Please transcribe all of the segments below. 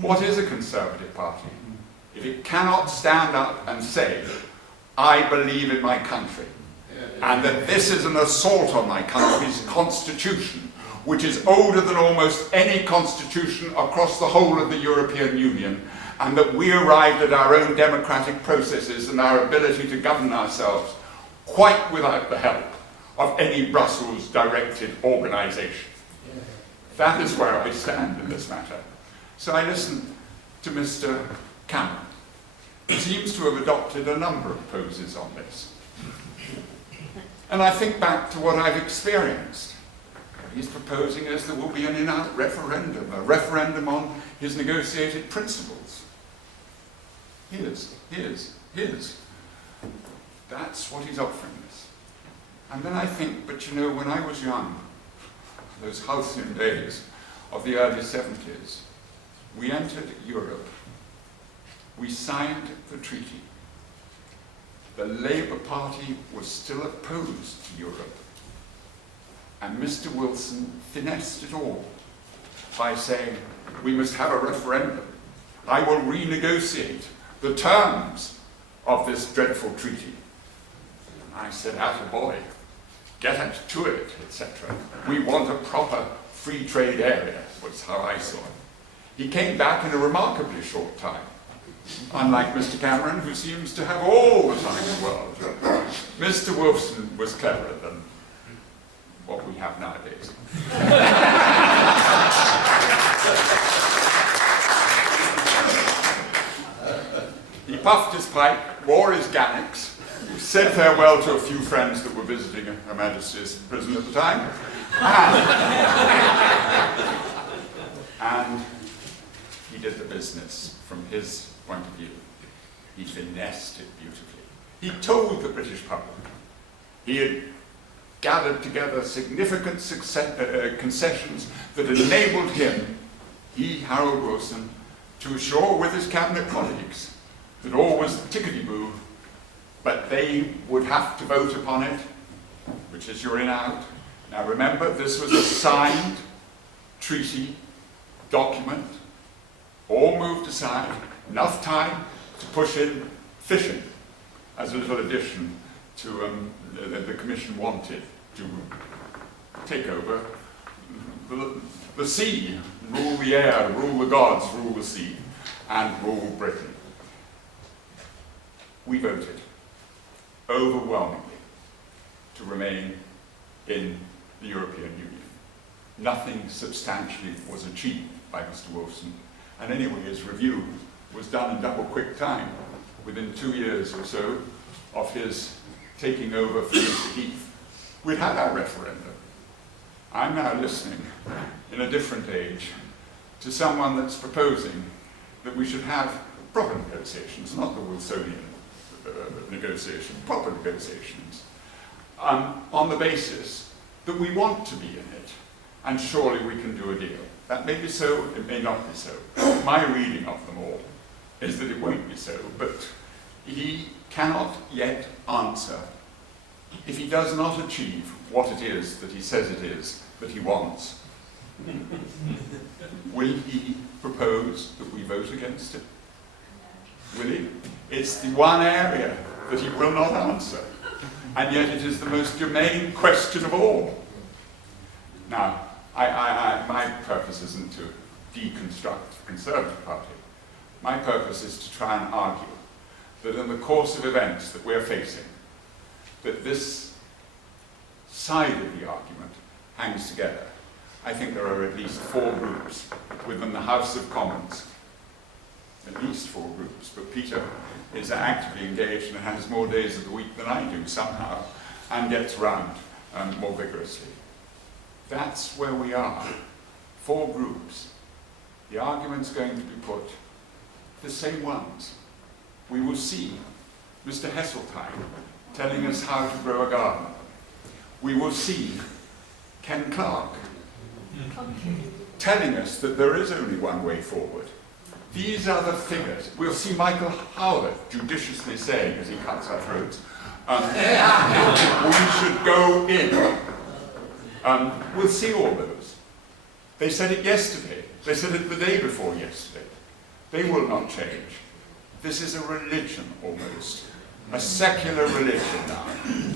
What is a Conservative Party? If it cannot stand up and say, I believe in my country, and that this is an assault on my country's constitution, which is older than almost any constitution across the whole of the European Union, and that we arrived at our own democratic processes and our ability to govern ourselves quite without the help of any Brussels-directed organisation. That is where I stand in this matter. So I listened to Mr. Cameron. He seems to have adopted a number of poses on this. And I think back to what I've experienced. He's proposing as there will be an in-out referendum, a referendum on his negotiated principles. His. That's what he's offering us. And then I think, but you know, when I was young, those halcyon days of the early 70s, we entered Europe. We signed the treaty. The Labour Party was still opposed to Europe. And Mr. Wilson finessed it all by saying, we must have a referendum. I will renegotiate the terms of this dreadful treaty. And I said, attaboy, get to it, etc. We want a proper free trade area, was how I saw it. He came back in a remarkably short time, unlike Mr. Cameron, who seems to have all the time in the world. Mr. Wilson was cleverer than what we have nowadays. He puffed his pipe, wore his gannets, said farewell to a few friends that were visiting Her Majesty's prison at the time, and he did the business from his point of view. He finessed it beautifully. He told the British public he had gathered together significant concessions that enabled him, he, Harold Wilson, to assure with his cabinet colleagues that all was tickety-boo, but they would have to vote upon it, which is your in-out. Now remember, this was a signed treaty document, all moved aside, enough time to push in fishing as a little addition to the Commission wanted to take over the sea, rule the air, rule the gods, rule the sea, and rule Britain. We voted overwhelmingly to remain in the European Union. Nothing substantially was achieved by Mr. Wilson, and anyway his review was done in double quick time, within 2 years or so of his taking over for Mr. Heath. We'd had our referendum. I'm now listening, in a different age, to someone that's proposing that we should have proper negotiations, not the Wilsonian negotiation, proper negotiations, on the basis that we want to be in it, and surely we can do a deal. That may be so, it may not be so. My reading of them all is that it won't be so, but he cannot yet answer if he does not achieve what it is that he says it is that he wants. Will he propose that we vote against it? Will he? It's the one area that he will not answer, and yet it is the most germane question of all. Now, my purpose isn't to deconstruct the Conservative Party. My purpose is to try and argue that in the course of events that we're facing, that this side of the argument hangs together. I think there are at least 4 groups within the House of Commons, at least 4 groups, but Peter is actively engaged and has more days of the week than I do somehow, and gets round more vigorously. That's where we are. 4 groups. The argument's going to be put, the same ones. We will see Mr. Heseltine telling us how to grow a garden. We will see Ken Clark telling us that there is only one way forward. These are the figures. We'll see Michael Howard judiciously saying, as he cuts our throats, we should go in. We'll see all those. They said it yesterday. They said it the day before yesterday. They will not change. This is a religion almost, a secular religion now.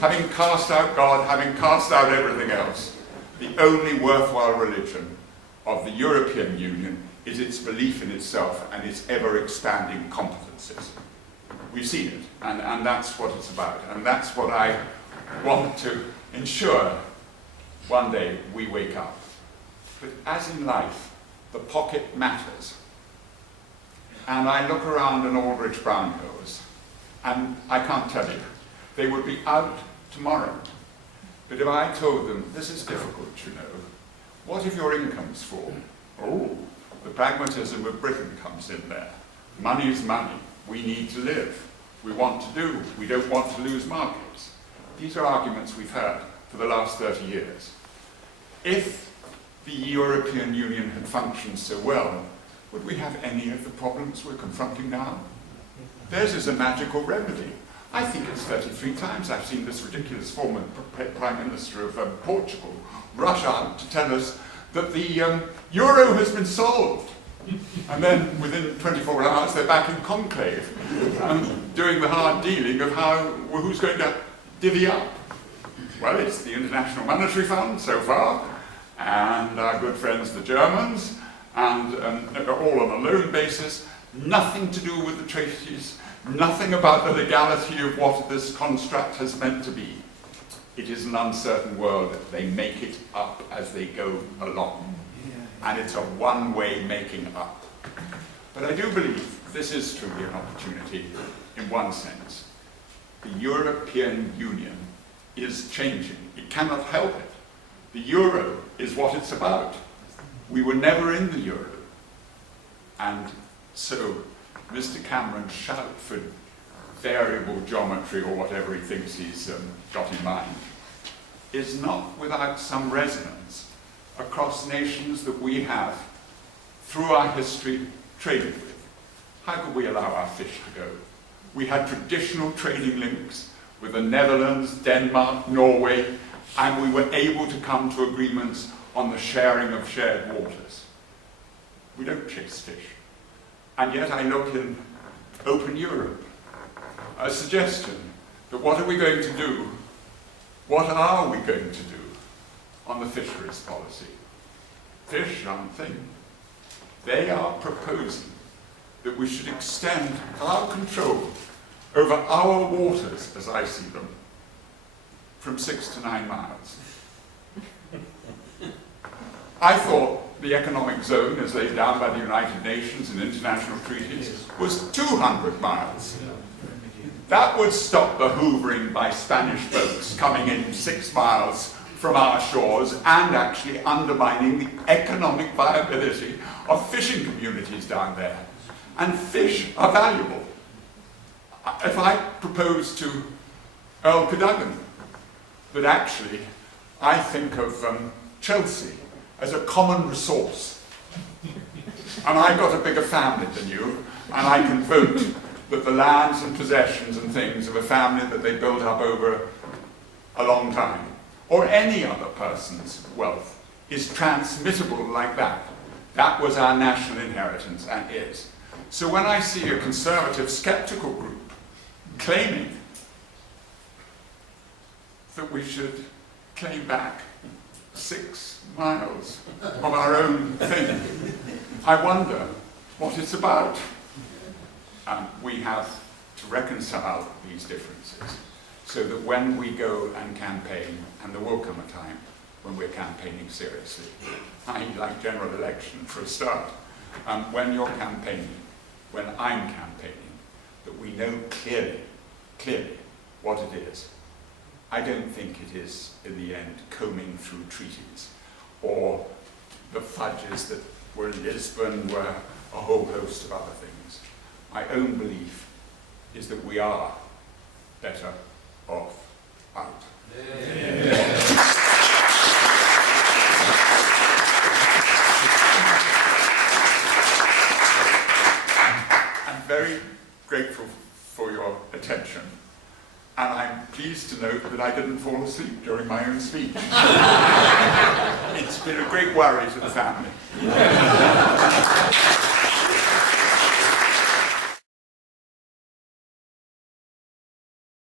Having cast out God, having cast out everything else, the only worthwhile religion of the European Union is its belief in itself and its ever-expanding competences. We've seen it, and that's what it's about, and that's what I want to ensure one day we wake up. But as in life, the pocket matters. And I look around an Aldrich Brownhills, and I can't tell you, they would be out tomorrow. But if I told them, this is difficult, you know, what if your incomes fall? Oh, the pragmatism of Britain comes in there. Money is money. We need to live. We want to do. We don't want to lose markets. These are arguments we've heard for the last 30 years. If the European Union had functioned so well, would we have any of the problems we're confronting now? Theirs is a magical remedy. I think it's 33 times I've seen this ridiculous former Prime Minister of Portugal rush out to tell us that the euro has been solved. And then within 24 hours they're back in conclave, doing the hard dealing of who's going to divvy up. Well, it's the International Monetary Fund so far, and our good friends the Germans, and all on a loan basis. Nothing to do with the treaties, nothing about the legality of what this construct has meant to be. It is an uncertain world. They make it up as they go along. And it's a one-way making up. But I do believe this is truly an opportunity in one sense. The European Union is changing. It cannot help it. The euro is what it's about. We were never in the euro. And so Mr. Cameron's shout for variable geometry or whatever he thinks he's got in mind is not without some resonance across nations that we have, through our history, traded with. How could we allow our fish to go? We had traditional trading links with the Netherlands, Denmark, Norway, and we were able to come to agreements on the sharing of shared waters. We don't chase fish. And yet I look in Open Europe, a suggestion that what are we going to do? What are we going to do on the fisheries policy? Fish aren't thinking. They are proposing that we should extend our control over our waters, as I see them, from 6 to 9 miles. I thought the economic zone, as laid down by the United Nations and international treaties, was 200 miles. That would stop the hoovering by Spanish boats coming in 6 miles from our shores and actually undermining the economic viability of fishing communities down there. And fish are valuable. If I propose to Earl Cadogan that actually I think of Chelsea as a common resource, and I've got a bigger family than you, and I can vote that the lands and possessions and things of a family that they built up over a long time, or any other person's wealth, is transmittable like that. That was our national inheritance and is. So when I see a conservative skeptical group claiming that we should claim back 6 miles of our own thing, I wonder what it's about. We have to reconcile these differences so that when we go and campaign, and there will come a time when we're campaigning seriously, like general election for a start, when you're campaigning, when I'm campaigning, that we know clearly what it is. I don't think it is, in the end, combing through treaties, or the fudges that were in Lisbon were a whole host of other things. My own belief is that we are better off out. I'm very grateful for your attention, and I'm pleased to note that I didn't fall asleep during my own speech. It's been a great worry to the family.